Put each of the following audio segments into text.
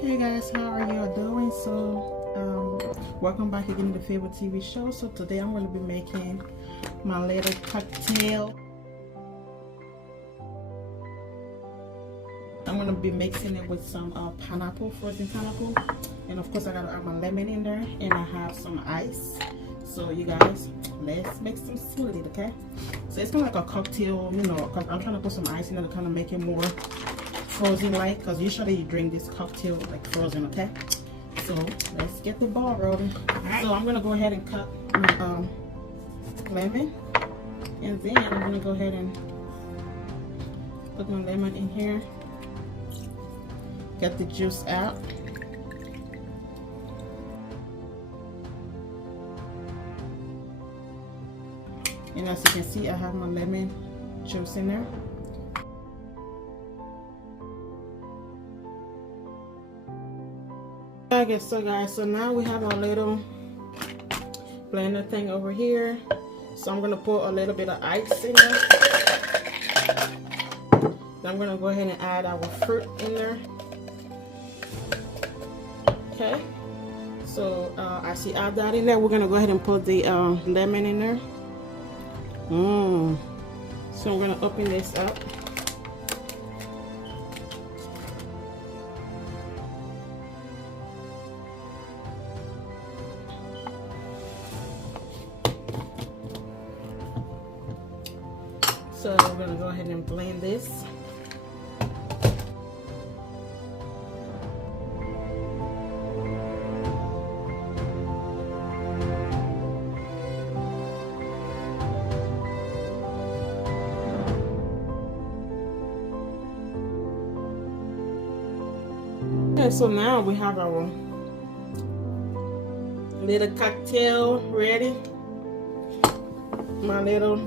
Hey guys, how are you all doing? Welcome back again to the favorite TV show. So today I'm going to be making my little cocktail. I'm going to be mixing it with some pineapple, frozen pineapple, and of course I got to add my lemon in there, and I have some ice. So you guys, let's make some smoothie, okay? So it's kind of like a cocktail, you know, because I'm trying to put some ice in it to kind of make it more frozen like, because usually you drink this cocktail like frozen, okay? So let's get the ball rolling. So I'm gonna go ahead and cut my lemon, and then I'm gonna go ahead and put my lemon in here, get the juice out. And as you can see, I have my lemon juice in there. Okay, so guys, so now we have our little blender thing over here. So I'm gonna put a little bit of ice in there. Then I'm gonna go ahead and add our fruit in there. Okay, so as you add that in there, we're gonna go ahead and put the lemon in there. So I'm gonna open this up. So we're gonna go ahead and blend this. Okay, so now we have our little cocktail ready. My little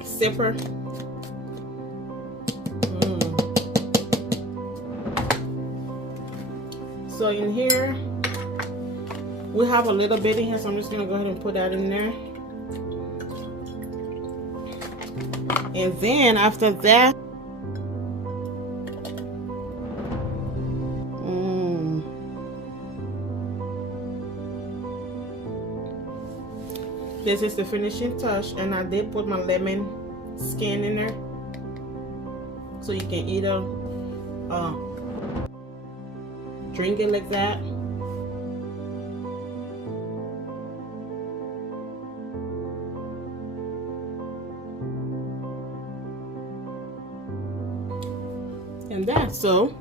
sipper. So in here we have a little bit in here, so I'm just gonna go ahead and put that in there. And then after that, this is the finishing touch, and I did put my lemon skin in there, so you can either drink it like that, and that. So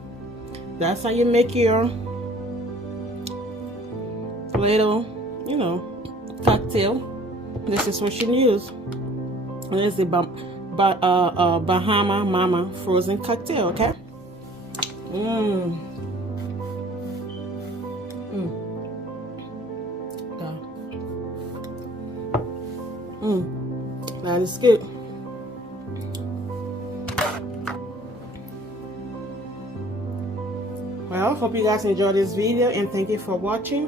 that's how you make your little, you know, cocktail. This is what you use. There's the Bahama Mama frozen cocktail, okay? That is good. Well, hope you guys enjoyed this video, and thank you for watching.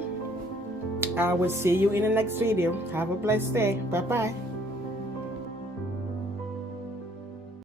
I will see you in the next video. Have a blessed day. Bye-bye.